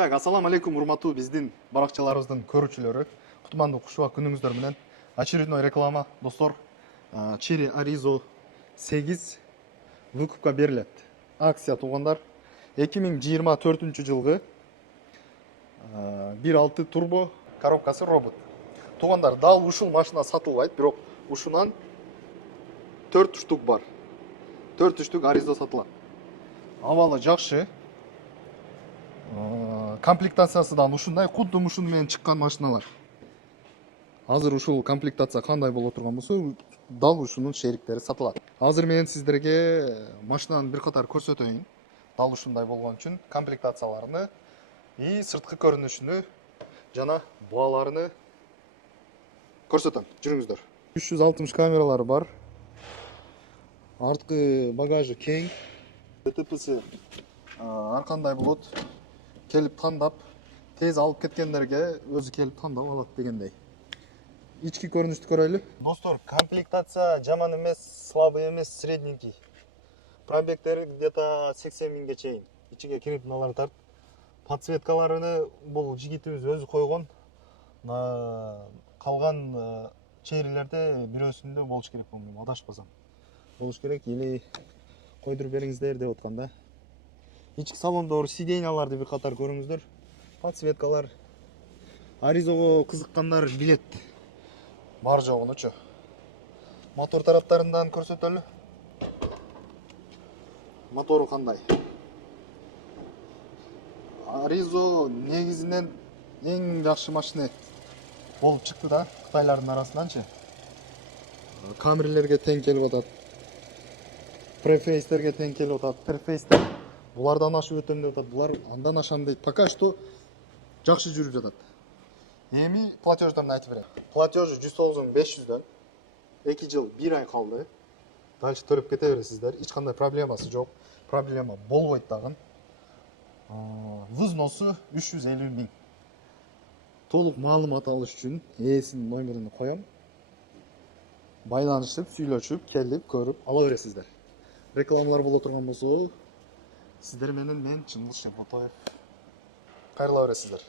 Так, ассаламу алейкум, урматтуу биздин баракчаларыбыздын көрүүчүлөрү. Кутмандуу кушубак күнүңүздөр менен. Очередной реклама, достор. Cherry Arizo 8 выкупка берилет. Акция туугандар. 2024-жылгы 1.6 турбо коробкасы робот. Туугандар, дал ушул машина сатылбайт, бирок ушунан 4 штук бар. 4 штук Arizo сатылат. Абалы жакшы. Комплектациясыдан ушундай, кудду ушуну менен чыккан машиналар. Азыр ушул комплектация кандай боло турган болсо, дал ушунун шериктери сатылат. Азыр мен сиздерге машинаны бир катар көрсөтөйүн. Дал ушундай болгон үчүн комплектацияларыны и сырткы көрүнүшүнү жана бааларыны көрсөтөм. Жүрүңүздөр. 360 камералары бар. Арткы багажы кең. ДТПсы ар кандай болот. Келип тандап, тез алып кеткендерге өзү келип тандап алат дегендей. Ички көрүнүштү көрөлү. Достор, комплектация жаман эмес, слабый эмес, средненький. Пробегтери где-то 80 миңге чейин. Ичиге кирип мыналарды тарт. Подсветкаларыны бул жигитибиз өзү койгон. Калган чейрилерде бирөөсүндө болуш керек, адашпасам. Болуш керек, или койдуруп бериңиздер деп атканда. Ички салондогу сиденьяларды бир катар көрүңүздөр. Подсветкалар. Аризого кызыккандар билет. Бар жогунучу. Мотор тараптарынан көрсөтөлү. Мотору кандай? Аризо негизинен эң жакшы машина болуп чыкты да, кытайлардын арасынанчы. Камерлерге тең келип атат. Префейстерге тең келип атат. Перфейстер булардан ашып өтөм деп атат. Булар андан ашам дейт. Пока что жакшы жүрүп жатат. Эми платеждарын айтып берем. Платежу 109.500дөн 2 жыл 1 ай калды. Дальше төлөп кете бересиздер. Эч кандай проблемасы жок. Проблема болбойт дагы. Взносу 350 миң. Толук маалымат алыш үчүн ээсинин номерин коем. Байланышып, сүйлөшүп, келип, көрүп ала бересиздер. Рекламалар боло турган болсо, сиздер менен мен Чыңгыз Шепотоев. Кайрыла бересиздер.